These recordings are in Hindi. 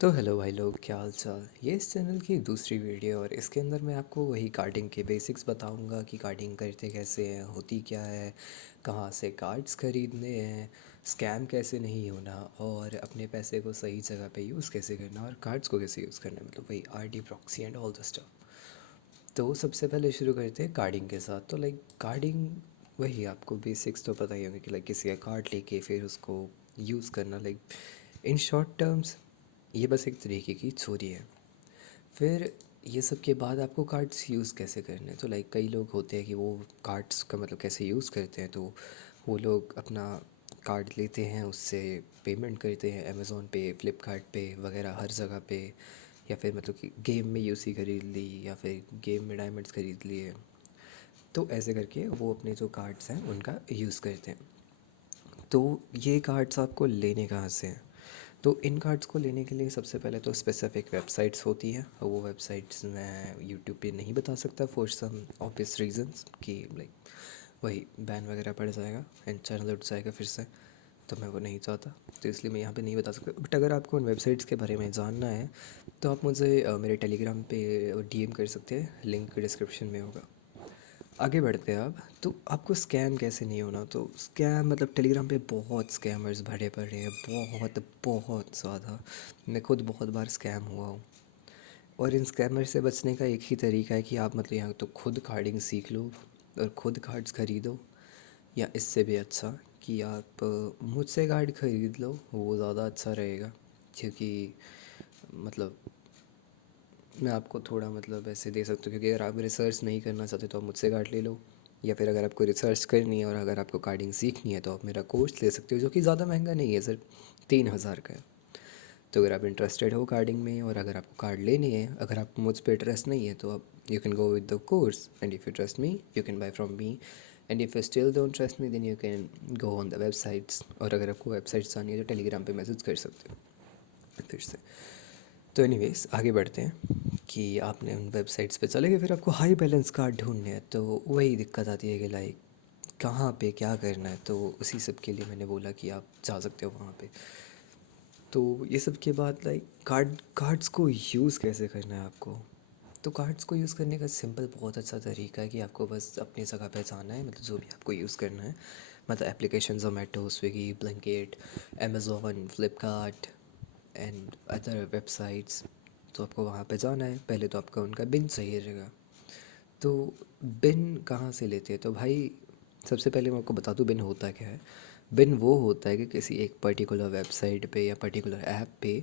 तो हेलो भाई लोग, क्या हाल चाल। ये इस चैनल की दूसरी वीडियो और इसके अंदर मैं आपको वही कार्डिंग के बेसिक्स बताऊंगा कि कार्डिंग करते कैसे हैं, होती क्या है, कहाँ से कार्ड्स ख़रीदने हैं, स्कैम कैसे नहीं होना और अपने पैसे को सही जगह पे यूज़ कैसे करना और कार्ड्स को कैसे यूज़ करना, मतलब वही RD proxy and all the stuff. तो सबसे पहले शुरू करते हैं कार्डिंग के साथ। तो लाइक कार्डिंग, वही आपको बेसिक्स तो पता ही होंगे कि लाइक किसी का कार्ड लेके फिर उसको यूज़ करना, लाइक इन शॉर्ट टर्म्स ये बस एक तरीके की चोरी है। फिर ये सब के बाद आपको कार्ड्स यूज़ कैसे करने हैं। तो लाइक कई लोग होते हैं कि वो कार्ड्स का मतलब कैसे यूज़ करते हैं। तो वो लोग अपना कार्ड लेते हैं, उससे पेमेंट करते हैं अमेज़ोन पे, फ्लिपकार्ट पे वगैरह हर जगह पे, या फिर मतलब कि गेम में यूसी खरीद ली या फिर गेम में डायमंड्स खरीद लिए। तो ऐसे करके वो अपने जो कार्ड्स हैं उनका यूज़ करते हैं। तो ये कार्ड्स आपको लेने कहाँ से हैं। तो इन कार्ड्स को लेने के लिए सबसे पहले तो स्पेसिफिक वेबसाइट्स होती हैं, और वो वेबसाइट्स मैं यूट्यूब पे नहीं बता सकता फॉर सम ऑब्वियस रीजंस कि लाइक वही बैन वगैरह पड़ जाएगा एंड चैनल उठ जाएगा फिर से, तो मैं वो नहीं चाहता। तो इसलिए मैं यहाँ पे नहीं बता सकता। बट अगर आपको उन वेबसाइट्स के बारे में जानना है तो आप मुझे मेरे टेलीग्राम पे डीएम कर सकते हैं, लिंक डिस्क्रिप्शन में होगा। आगे बढ़ते हैं अब। तो आपको स्कैम कैसे नहीं होना। तो स्कैम मतलब टेलीग्राम पे बहुत स्कैमर्स भरे पड़े हैं, बहुत बहुत ज़्यादा। मैं खुद बहुत बार स्कैम हुआ हूँ। और इन स्कैमर से बचने का एक ही तरीका है कि आप मतलब यहाँ तो खुद कार्डिंग सीख लो और खुद कार्ड्स ख़रीदो, या इससे भी अच्छा कि आप मुझसे कार्ड ख़रीद लो, वो ज़्यादा अच्छा रहेगा। क्योंकि मतलब मैं आपको थोड़ा मतलब ऐसे दे सकता हूँ, क्योंकि अगर आप रिसर्च नहीं करना चाहते तो आप मुझसे कार्ड ले लो, या फिर अगर आपको रिसर्च करनी है और अगर आपको कार्डिंग सीखनी है तो आप मेरा कोर्स ले सकते हो, जो कि ज़्यादा महंगा नहीं है, सिर्फ 3,000 का है। तो अगर आप इंटरेस्टेड हो कार्डिंग में और अगर आपको कार्ड लेनी है, अगर आपको मुझ पर ट्रस्ट नहीं है तो आप you can go with the course, and if you trust me you can buy from me, and if you still don't trust me then you can go on the websites. और अगर आपको वेबसाइट्स आनी है तो टेलीग्राम पे मैसेज कर सकते हो फिर से। तो एनीवेज आगे बढ़ते हैं कि आपने उन वेबसाइट्स पे चले गए, फिर आपको हाई बैलेंस कार्ड ढूंढने हैं। तो वही दिक्कत आती है कि लाइक कहाँ पे क्या करना है। तो उसी सब के लिए मैंने बोला कि आप जा सकते हो वहाँ पे। तो ये सब के बाद लाइक कार्ड्स को यूज़ कैसे करना है आपको। तो कार्ड्स को यूज़ करने का सिंपल बहुत अच्छा तरीका है कि आपको बस अपनी जगह पे जाना है, मतलब जो भी आपको यूज़ करना है, मतलब application Zomato, Swiggy, Blinkit, Amazon, Flipkart and other websites. तो आपको वहाँ पे जाना है। पहले तो आपका उनका बिन चाहिए रहेगा। तो बिन कहाँ से लेते हैं। तो भाई सबसे पहले मैं आपको बता दूँ बिन होता क्या है। बिन वो होता है कि किसी एक पर्टिकुलर वेबसाइट पे या पर्टिकुलर ऐप पे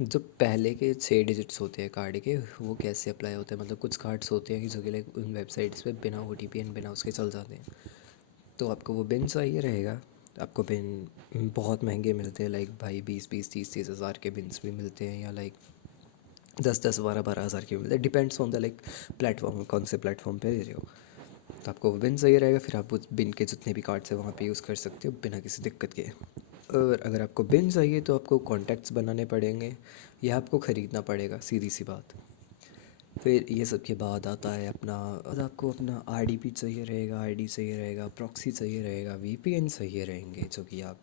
जो पहले के 6 डिजिट्स होते हैं कार्ड के, वो कैसे अप्लाई होते हैं। मतलब कुछ कार्ड्स होते हैं कि जो कि लाइक उन वेबसाइट्स पे बिना ओटीपी एंड बिना उसके चल जाते हैं। तो आपको वो बिन चाहिए रहेगा। आपको बिन बहुत महंगे मिलते हैं, लाइक भाई 20-20, 30-30 हज़ार के बिन्स भी मिलते हैं, या लाइक 10-10, 12-12 हज़ार के भी मिलते हैं। Depends on the like platform, कौन से प्लेटफॉर्म पे ले रहे हो। तो आपको वो बिन सही रहेगा। फिर आप उस बिन के जितने भी कार्ड्स हैं वहाँ पे यूज़ कर सकते हो बिना किसी दिक्कत के। और अगर आपको बिन चाहिए तो आपको कॉन्टैक्ट्स बनाने पड़ेंगे या आपको ख़रीदना पड़ेगा, सीधी सी बात। फिर ये सब के बाद आता है अपना, और आपको अपना आरडीपी चाहिए रहेगा, आईडी चाहिए रहेगा, प्रॉक्सी चाहिए रहेगा, वीपीएन चाहिए रहेंगे, जो कि आप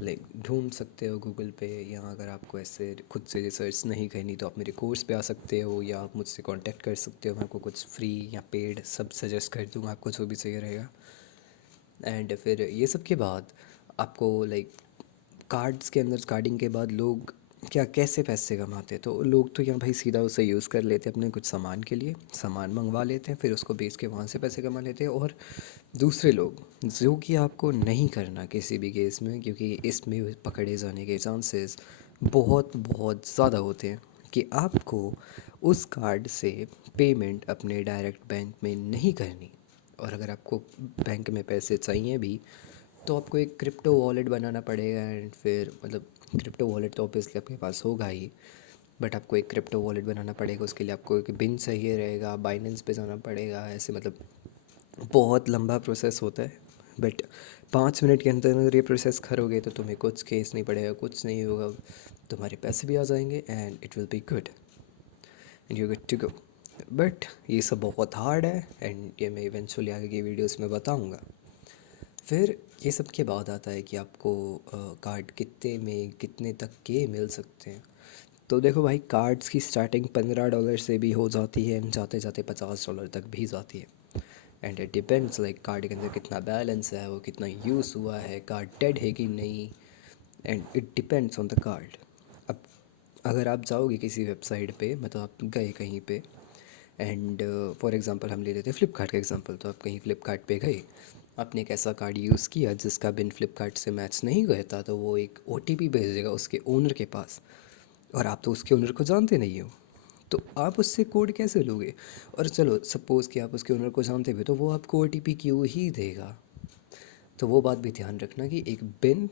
लाइक ढूंढ सकते हो गूगल पे। या अगर आपको ऐसे खुद से रिसर्च नहीं करनी तो आप मेरे कोर्स पे आ सकते हो, या आप मुझसे कांटेक्ट कर सकते हो। मैं आपको कुछ फ्री या पेड सब सजेस्ट कर दूँगा, आपको जो भी चाहिए रहेगा। एंड फिर ये सब के बाद आपको लाइक कार्ड्स के अंदर, कार्डिंग के बाद लोग क्या कैसे पैसे कमाते हैं। तो लोग तो यहाँ भाई सीधा उसे यूज़ कर लेते हैं अपने कुछ सामान के लिए, सामान मंगवा लेते हैं, फिर उसको बेच के वहाँ से पैसे कमा लेते हैं। और दूसरे लोग, जो कि आपको नहीं करना किसी भी केस में, क्योंकि इसमें पकड़े जाने के चांसेस बहुत बहुत ज़्यादा होते हैं, कि आपको उस कार्ड से पेमेंट अपने डायरेक्ट बैंक में नहीं करनी। और अगर आपको बैंक में पैसे चाहिए भी तो आपको एक क्रिप्टो वॉलेट बनाना पड़ेगा। एंड फिर मतलब क्रिप्टो वॉलेट तो ऑब्वियसली आपके पास होगा ही, बट आपको एक क्रिप्टो वॉलेट बनाना पड़ेगा। उसके लिए आपको एक बिन चाहिए रहेगा, बाइनेंस पे जाना पड़ेगा, ऐसे मतलब बहुत लंबा प्रोसेस होता है। बट 5 मिनट के अंदर अगर ये प्रोसेस करोगे तो तुम्हें कुछ केस नहीं पड़ेगा, कुछ नहीं होगा, तुम्हारे पैसे भी आ जाएंगे and it will be good and you good to go. But ये सब बहुत हार्ड है एंड ये मैं इवेंचुअली आगे की वीडियोस में बताऊंगा। फिर ये सब के बाद आता है कि आपको कार्ड कितने में कितने तक के मिल सकते हैं। तो देखो भाई, कार्ड्स की स्टार्टिंग $15 से भी हो जाती है एंड जाते जाते $50 तक भी जाती है। And it depends like card के अंदर कितना बैलेंस है, वो कितना यूज़ हुआ है, कार्ड डेड है कि नहीं, and it depends on the card. अब अगर आप जाओगे किसी वेबसाइट पे, मतलब आप गए कहीं पे एंड फॉर एग्ज़ाम्पल हम ले लेते हैं फ़्लिपकार्ट का एग्ज़ाम्पल, तो आप कहीं फ़्लिपकार्ट पे गए, आपने एक ऐसा कार्ड यूज़ किया जिसका बिन फ़्लिपकार्ट से मैच नहीं करता, तो वो एक OTP भेजेगा उसके ओनर के पास, और आप तो उसके ओनर को जानते नहीं हो, तो आप उससे कोड कैसे लोगे? और चलो सपोज़ कि आप उसके ओनर को जानते भी, तो वो आपको OTP क्यों ही देगा? तो वो बात भी ध्यान रखना कि एक बिन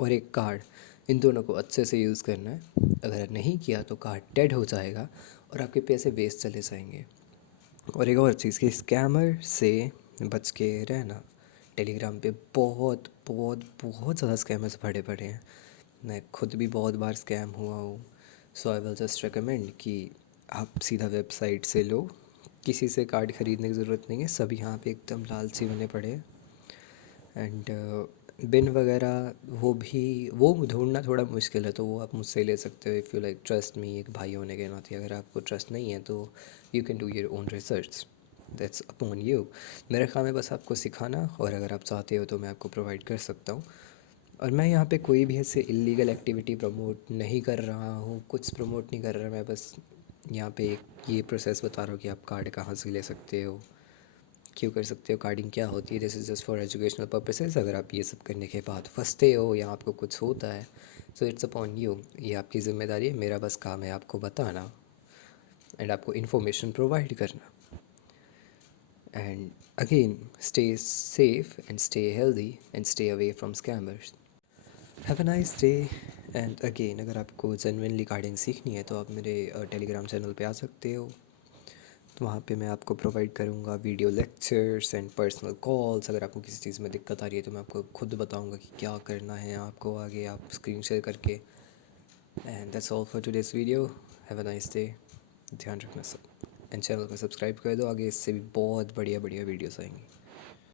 और एक कार्ड, इन दोनों को अच्छे से यूज़ करना है। अगर नहीं किया तो कार्ड डेड हो जाएगा और आपके पैसे वेस्ट चले जाएंगे। और एक और चीज़ कि स्कैमर से बच के रहना। टेलीग्राम पे बहुत बहुत बहुत ज़्यादा स्कैमर्स भरे पड़े हैं। मैं खुद भी बहुत बार स्कैम हुआ हूँ। सो आई विल जस्ट रिकमेंड कि आप सीधा वेबसाइट से लो, किसी से कार्ड ख़रीदने की ज़रूरत नहीं है, सब यहाँ पे एकदम लालची बने पड़े हैं। एंड बिन वगैरह वो ढूंढना थोड़ा मुश्किल है, तो वो आप मुझसे ले सकते हो if you like trust me, एक भाई होने के नाते। अगर आपको ट्रस्ट नहीं है तो you can do your own research, that's upon you. मेरा काम है बस आपको सिखाना, और अगर आप चाहते हो तो मैं आपको प्रोवाइड कर सकता हूँ। और मैं यहाँ पे कोई भी ऐसे इलीगल एक्टिविटी प्रमोट नहीं कर रहा हूँ, कुछ प्रमोट नहीं कर रहा, मैं बस यहाँ पे एक ये प्रोसेस बता रहा हूँ कि आप कार्ड कहाँ से ले सकते हो, क्यों कर सकते हो, कार्डिंग क्या होती है। This is just for educational purposes. अगर आप ये सब करने के बाद फंसते हो या आपको कुछ होता है, सो इट्स अपॉन यू, ये आपकी ज़िम्मेदारी है। मेरा बस काम है आपको बताना एंड आपको इन्फॉर्मेशन प्रोवाइड करना। And again, stay safe and stay healthy and stay away from scammers. Have a nice day. And again, अगर आपको जेन्युइनली कार्डिंग सीखनी है तो आप मेरे टेलीग्राम चैनल पे आ सकते हो। तो वहाँ पे मैं आपको प्रोवाइड करूँगा video lectures and personal calls. अगर आपको किसी चीज़ में दिक्कत आ रही है तो मैं आपको खुद बताऊँगा कि क्या करना है आपको आगे, आप स्क्रीन शेयर करके। And that's all for today's video. Have a nice day. ध्यान रखना सब, एंड चैनल को सब्सक्राइब कर दो, आगे इससे भी बहुत बढ़िया बढ़िया वीडियोस आएंगी।